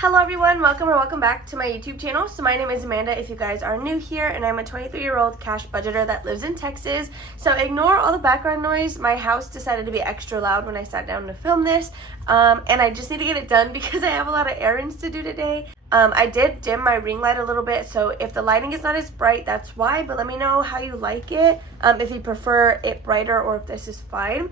Hello everyone, welcome or welcome back to my YouTube channel. So my name is Amanda if you guys are new here, and I'm a 23-year-old cash budgeter that lives in Texas. So ignore all the background noise. My house decided to be extra loud when I sat down to film this, and I just need to get it done because I have a lot of errands to do today. I did dim my ring light a little bit, so if the lighting is not as bright, that's why, but let me know how you like it, if you prefer it brighter or if this is fine.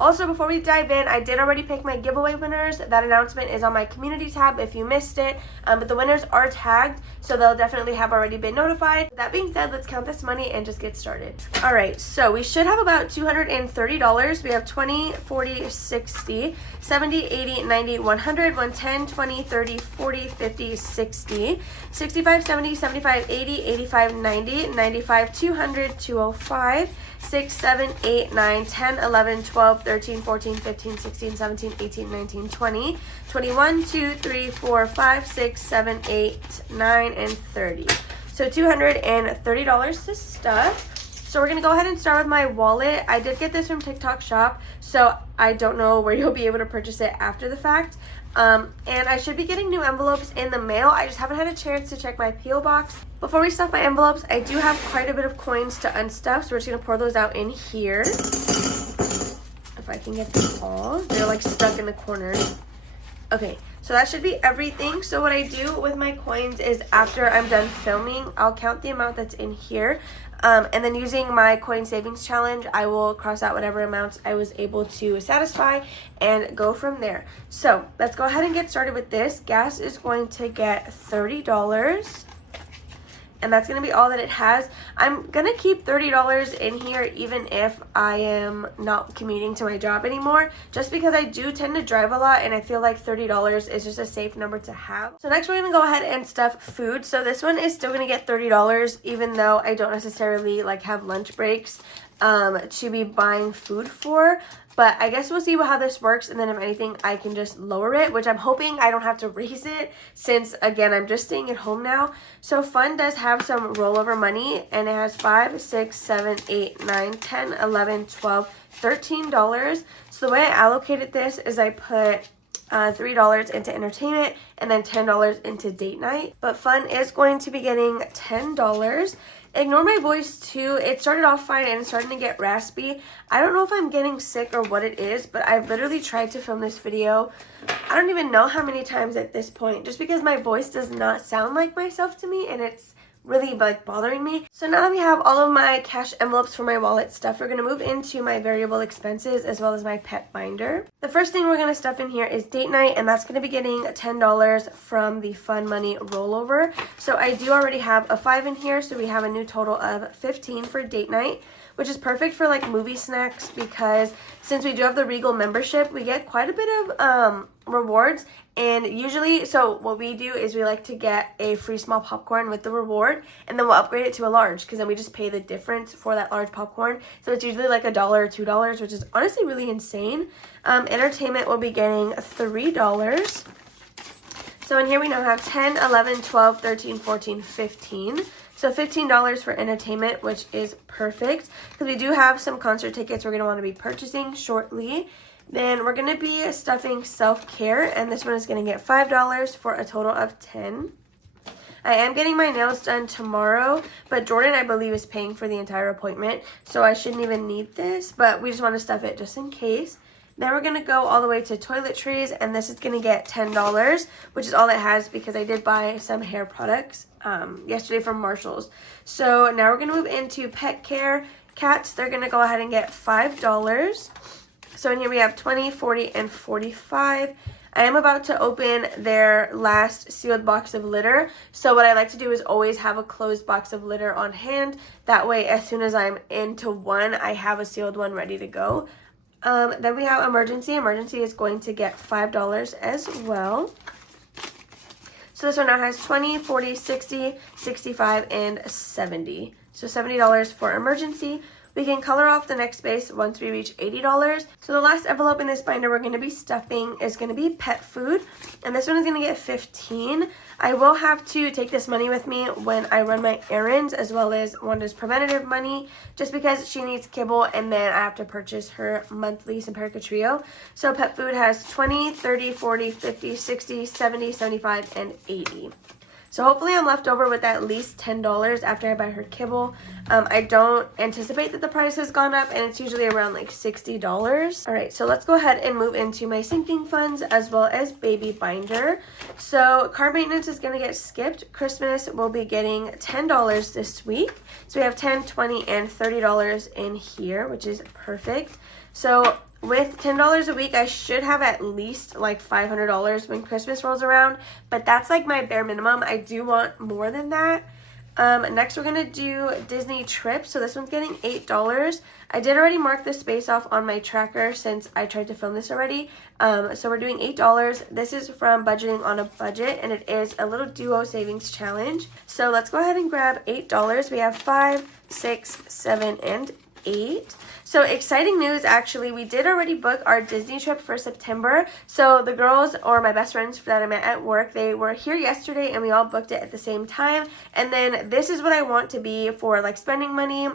Also, before we dive in, I did already pick my giveaway winners. That announcement is on my community tab if you missed it, but the winners are tagged, so they'll definitely have already been notified. That being said, let's count this money and just get started. All right, so we should have about $230. We have 20, 40, 60, 70, 80, 90, 100, 110, 20, 30, 40, 50, 60, 65, 70, 75, 80, 85, 90, 95, 200, 205, 6, 7, 8, 9, 10, 11, 12, 13, 14, 15, 16, 17, 18, 19, 20, 21, 2, 3, 4, 5, 6, 7, 8, 9, and 30. So $230 to stuff. So we're going to go ahead and start with my wallet. I did get this from TikTok Shop, so I don't know where you'll be able to purchase it after the fact. And I should be getting new envelopes in the mail. I just haven't had a chance to check my P.O. box. Before we stuff my envelopes, I do have quite a bit of coins to unstuff, so we're just going to pour those out in here. If I can get them all. They're like stuck in the corners. Okay, so that should be everything. So what I do with my coins is after I'm done filming, I'll count the amount that's in here. And then using my coin savings challenge, I will cross out whatever amounts I was able to satisfy and go from there. So let's go ahead and get started with this. Gas is going to get $30. And that's going to be all that it has. I'm going to keep $30 in here even if I am not commuting to my job anymore, just because I do tend to drive a lot and I feel like $30 is just a safe number to have. So next we're going to go ahead and stuff food. So this one is still going to get $30 even though I don't necessarily like have lunch breaks to be buying food for. But I guess we'll see how this works, and then if anything, I can just lower it, which I'm hoping I don't have to raise it since, again, I'm just staying at home now. So Fun does have some rollover money, and it has 5, 6, 7, 8, 9, 10, 11, 12, $13. So the way I allocated this is I put $3 into entertainment and then $10 into date night. But Fun is going to be getting $10. Ignore my voice too. It started off fine and it's starting to get raspy. I don't know if I'm getting sick or what it is, but I've literally tried to film this video I don't even know how many times at this point, just because my voice does not sound like myself to me and it's really like bothering me. So now that we have all of my cash envelopes for my wallet stuff, we're going to move into my variable expenses as well as my pet binder. The first thing we're going to stuff in here is date night, and that's going to be getting $10 from the Fun Money rollover. So I do already have a 5 in here, so we have a new total of 15 for date night, which is perfect for like movie snacks because since we do have the Regal membership, we get quite a bit of rewards. And usually, so what we do is we like to get a free small popcorn with the reward, and then we'll upgrade it to a large because then we just pay the difference for that large popcorn. So it's usually like $1 or $2, which is honestly really insane. Entertainment will be getting $3. So in here we now have 10, 11, 12, 13, 14, 15. So $15 for entertainment, which is perfect because we do have some concert tickets we're going to want to be purchasing shortly. Then we're going to be stuffing self-care, and this one is going to get $5 for a total of 10. I am getting my nails done tomorrow, but Jordan, I believe, is paying for the entire appointment, so I shouldn't even need this, but we just want to stuff it just in case. Then we're going to go all the way to toiletries, and this is going to get $10, which is all it has because I did buy some hair products yesterday from Marshall's. So now we're going to move into pet care. Cats, they're going to go ahead and get $5. So in here we have 20, 40, and 45. I am about to open their last sealed box of litter. So what I like to do is always have a closed box of litter on hand. That way, as soon as I'm into one, I have a sealed one ready to go. Then we have emergency. Emergency is going to get $5 as well. So this one now has 20, 40, 60, 65, and 70. So $70 for emergency. We can color off the next space once we reach $80. So the last envelope in this binder we're going to be stuffing is going to be pet food, and this one is going to get 15. I will have to take this money with me when I run my errands, as well as Wanda's preventative money, just because she needs kibble, and then I have to purchase her monthly Simparica Trio. So pet food has 20, 30, 40, 50, 60, 70, 75, and 80. So hopefully I'm left over with at least $10 after I buy her kibble. I don't anticipate that the price has gone up, and it's usually around like $60. All right, so let's go ahead and move into my sinking funds as well as baby binder. So car maintenance is going to get skipped. Christmas will be getting $10 this week. So we have $10, $20, and $30 in here, which is perfect. So with $10 a week, I should have at least like $500 when Christmas rolls around, but that's like my bare minimum. I do want more than that. Next, we're going to do Disney trips. So this one's getting $8. I did already mark the space off on my tracker since I tried to film this already. So we're doing $8. This is from Budgeting on a Budget, and it is a little duo savings challenge. So let's go ahead and grab $8. We have 5, 6, 7, and 8. So exciting news, actually, we did already book our Disney trip for September. So the girls, or my best friends that I met at work, they were here yesterday and we all booked it at the same time. And then this is what I want to be for like spending money,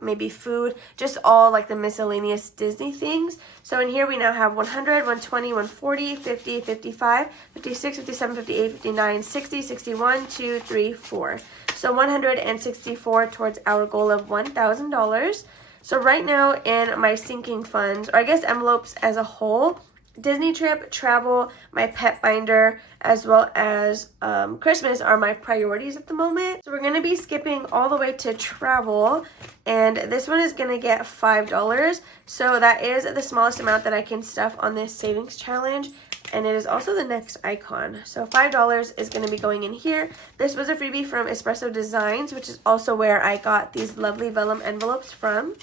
maybe food, just all like the miscellaneous Disney things. So in here we now have 100, 120, 140, 50, 55, 56, 57, 58, 59, 60, 61, 2, 3, 4. So 164 towards our goal of $1,000. So right now in my sinking funds, or I guess envelopes as a whole, Disney trip, travel, my pet binder, as well as Christmas are my priorities at the moment. So we're going to be skipping all the way to travel, and this one is going to get $5. So that is the smallest amount that I can stuff on this savings challenge, and it is also the next icon. So $5 is going to be going in here. This was a freebie from Espresso Designs, which is also where I got these lovely vellum envelopes from.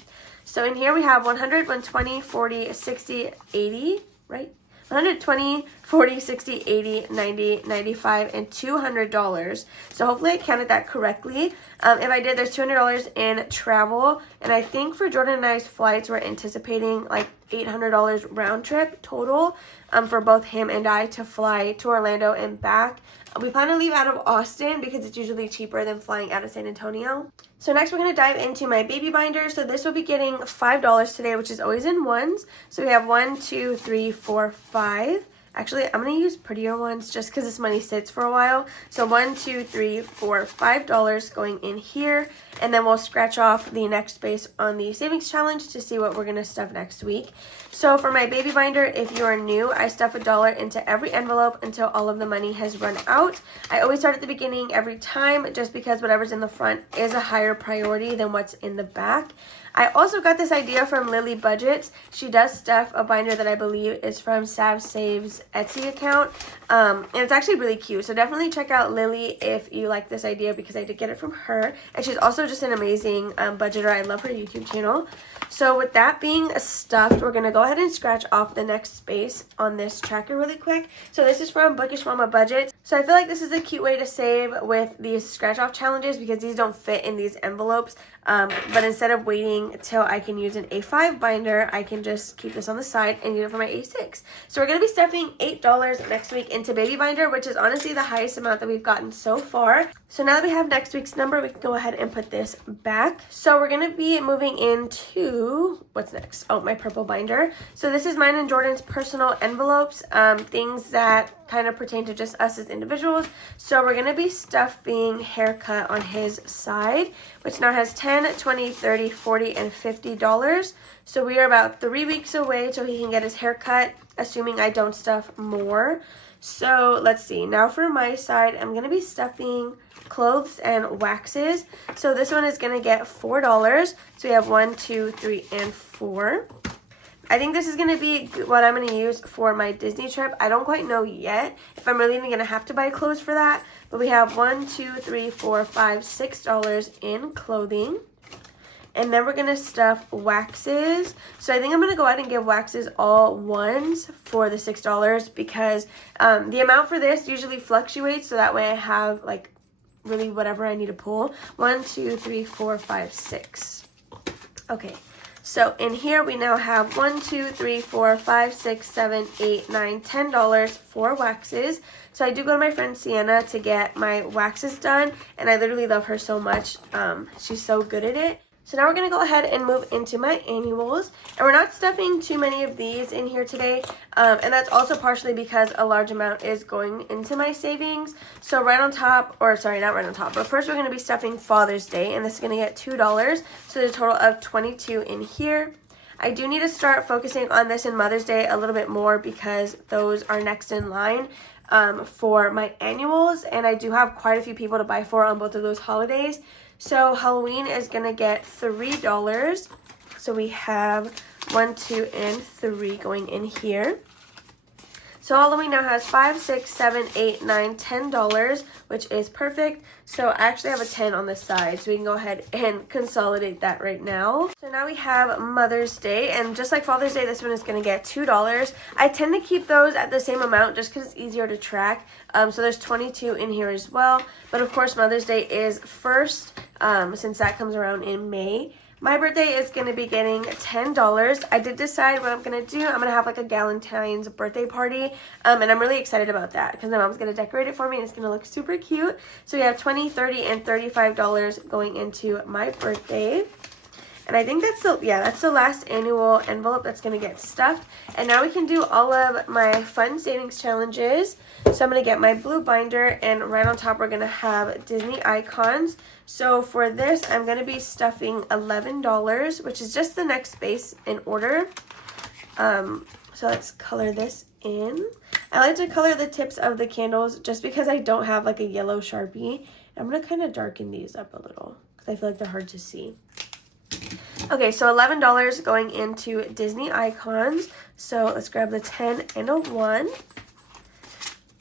So in here we have 100, 120, 40, 60, 80, right? 120, 40, 60, 80, 90, 95, and $200. So hopefully I counted that correctly. If I did, there's $200 in travel. And I think for Jordan and I's flights, we're anticipating like $800 round trip total for both him and I to fly to Orlando and back. We plan to leave out of Austin because it's usually cheaper than flying out of San Antonio. So next we're going to dive into my baby binder. So this will be getting $5 today, which is always in ones. So we have 1, 2, 3, 4, 5. Actually, I'm going to use prettier ones just because this money sits for a while. So 1, 2, 3, 4, $5 going in here. And then we'll scratch off the next space on the savings challenge to see what we're going to stuff next week. So for my baby binder, if you are new, I stuff $1 into every envelope until all of the money has run out. I always start at the beginning every time just because whatever's in the front is a higher priority than what's in the back. I also got this idea from Lily Budgets. She does stuff a binder that I believe is from Sav Saves Etsy account. And it's actually really cute. So definitely check out Lily if you like this idea because I did get it from her. And she's also just an amazing budgeter. I love her YouTube channel. So with that being stuffed, we're going to go ahead and scratch off the next space on this tracker really quick. So this is from Bookish Mama Budgets. So I feel like this is a cute way to save with these scratch off challenges because these don't fit in these envelopes. But instead of waiting till I can use an A5 binder, I can just keep this on the side and use it for my A6. So we're going to be stuffing $8 next week into baby binder, which is honestly the highest amount that we've gotten so far. So now that we have next week's number, we can go ahead and put this back. So we're going to be moving into, what's next? Oh, my purple binder. So this is mine and Jordan's personal envelopes, things that kind of pertain to just us as individuals. So we're going to be stuffing haircut on his side, which now has 10, 20, 30, 40, and $50. So we are about 3 weeks away till he can get his haircut, assuming I don't stuff more. So let's see. Now for my side, I'm going to be stuffing clothes and waxes. So this one is going to get $4. So we have 1, 2, 3, and 4. I think this is going to be what I'm going to use for my Disney trip. I don't quite know yet if I'm really even going to have to buy clothes for that. But we have 1, 2, 3, 4, 5, $6 in clothing. And then we're going to stuff waxes. So I think I'm going to go ahead and give waxes all ones for the $6 because the amount for this usually fluctuates. So that way I have like really whatever I need to pull. 1, 2, 3, 4, 5, 6. Okay, so in here we now have $1, $2, $3, $4, $5, $6, $7, $8, $9, $10 for waxes. So I do go to my friend Sienna to get my waxes done, and I literally love her so much. She's so good at it. So now we're going to go ahead and move into my annuals. And we're not stuffing too many of these in here today. And that's also partially because a large amount is going into my savings. So right on top, or sorry, not right on top, but first we're going to be stuffing Father's Day. And this is going to get $2. So there's a total of $22 in here. I do need to start focusing on this in Mother's Day a little bit more because those are next in line for my annuals. And I do have quite a few people to buy for on both of those holidays. So Halloween is going to get $3. So we have 1, 2, and 3 going in here. So Halloween now has $5, $6, $7, $8, $9, $10, which is perfect. So I actually have a 10 on this side, so we can go ahead and consolidate that right now. So now we have Mother's Day, and just like Father's Day, this one is going to get $2. I tend to keep those at the same amount just because it's easier to track. So there's 22 in here as well. But of course, Mother's Day is first, since that comes around in May. My birthday is going to be getting $10. I did decide what I'm going to do. I'm going to have like a Galentine's birthday party. And I'm really excited about that because my mom's going to decorate it for me and it's going to look super cute. So we have $20, $30, and $35 going into my birthday. And I think that's the last annual envelope that's going to get stuffed. And now we can do all of my fun savings challenges. So I'm going to get my blue binder, and right on top we're going to have Disney icons. So for this, I'm going to be stuffing $11, which is just the next space in order. So let's color this in. I like to color the tips of the candles just because I don't have like a yellow Sharpie. I'm going to kind of darken these up a little because I feel like they're hard to see. Okay, so $11 going into Disney icons. So let's grab the 10 and a 1.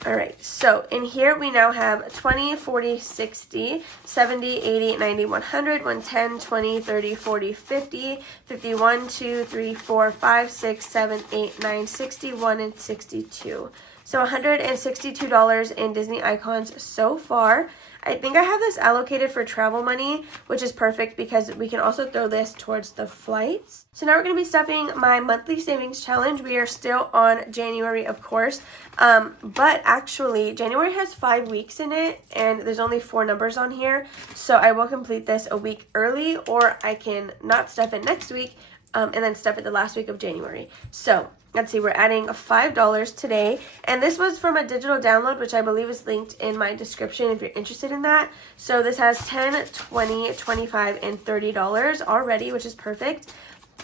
All right, so in here we now have 20, 40, 60, 70, 80, 90, 100, 110, 20, 30, 40, 50, 51, 2, 3, 4, 5, 6, 7, 8, 9, 61, and 62. So $162 in Disney icons so far. I think I have this allocated for travel money, which is perfect because we can also throw this towards the flights. So now we're going to be stuffing my monthly savings challenge. We are still on January, of course, but actually January has 5 weeks in it and there's only 4 numbers on here. So I will complete this a week early, or I can not stuff it next week and then stuff it the last week of January. So let's see, we're adding $5 today, and this was from a digital download, which I believe is linked in my description if you're interested in that. So this has $10, $20, $25, and $30 already, which is perfect.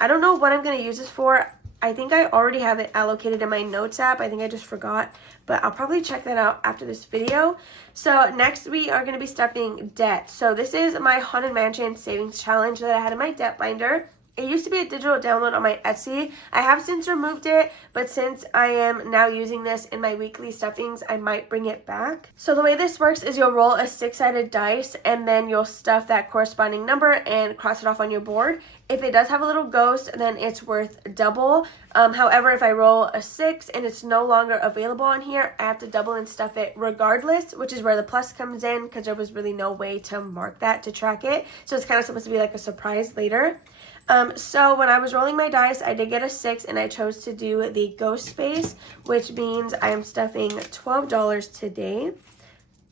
I don't know what I'm going to use this for. I think I already have it allocated in my notes app. I think I just forgot, but I'll probably check that out after this video. So next we are going to be stuffing debt. So this is my Haunted Mansion savings challenge that I had in my debt binder. It used to be a digital download on my Etsy. I have since removed it, but since I am now using this in my weekly stuffings, I might bring it back. So the way this works is you'll roll a 6-sided dice, and then you'll stuff that corresponding number and cross it off on your board. If it does have a little ghost, then it's worth double. However, if I roll a 6 and it's no longer available on here, I have to double and stuff it regardless, which is where the plus comes in because there was really no way to mark that to track it. So it's kind of supposed to be like a surprise later. So when I was rolling my dice, I did get a 6 and I chose to do the ghost space, which means I am stuffing $12 today.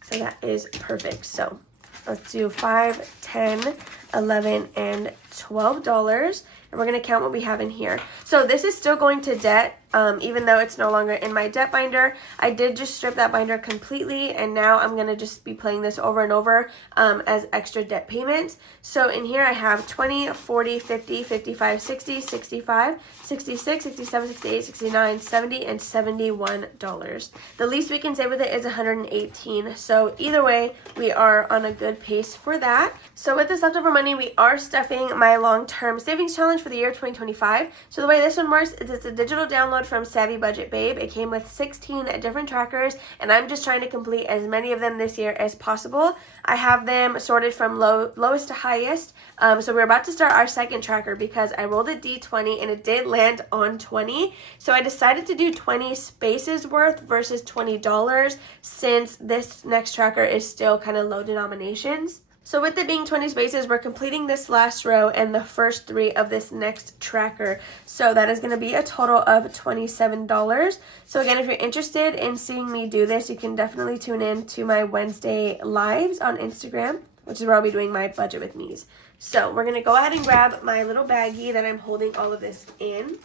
So that is perfect. So let's do 5, 10, 11, and $12. And we're going to count what we have in here. So this is still going to debt, even though it's no longer in my debt binder. I did just strip that binder completely, and now I'm going to just be playing this over and over as extra debt payments. So in here I have 20, 40, 50, 55, 60, 65, 66, 67, 68, 69, 70, and $71. The least we can save with it is $118. So either way, we are on a good pace for that. So with this leftover money, we are stuffing my long-term savings challenge for the year 2025. So the way this one works is it's a digital download from Savvy Budget Babe. It came with 16 different trackers, and I'm just trying to complete as many of them this year as possible. I have them sorted from lowest to highest. So we're about to start our second tracker because I rolled a D20 and it did land on 20. So I decided to do 20 spaces worth versus $20 since this next tracker is still kind of low denominations. So with it being 20 spaces, we're completing this last row and the first 3 of this next tracker. So that is going to be a total of $27. So again, if you're interested in seeing me do this, you can definitely tune in to my Wednesday lives on Instagram, which is where I'll be doing my budget with me's. So we're going to go ahead and grab my little baggie that I'm holding all of this in.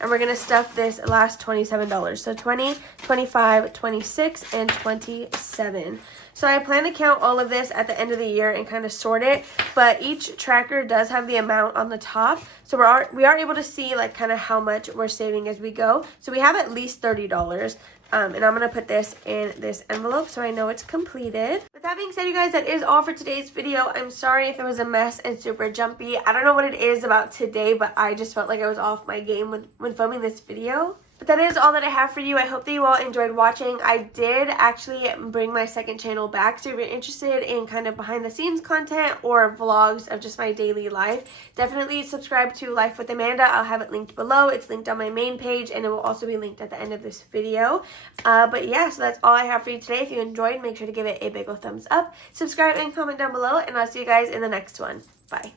And we're going to stuff this last $27. So 20, 25, 26, and 27. So I plan to count all of this at the end of the year and kind of sort it. But each tracker does have the amount on the top. So we are able to see like kind of how much we're saving as we go. So we have at least $30. And I'm going to put this in this envelope so I know it's completed. With that being said, you guys, that is all for today's video. I'm sorry if it was a mess and super jumpy. I don't know what it is about today, but I just felt like I was off my game when filming this video. But that is all that I have for you. I hope that you all enjoyed watching. I did actually bring my second channel back, so if you're interested in kind of behind the scenes content or vlogs of just my daily life, definitely subscribe to Life with Amanda. I'll have it linked below. It's linked on my main page, and it will also be linked at the end of this video. But yeah, so that's all I have for you today. If you enjoyed, make sure to give it a big ol' thumbs up. Subscribe and comment down below, and I'll see you guys in the next one. Bye.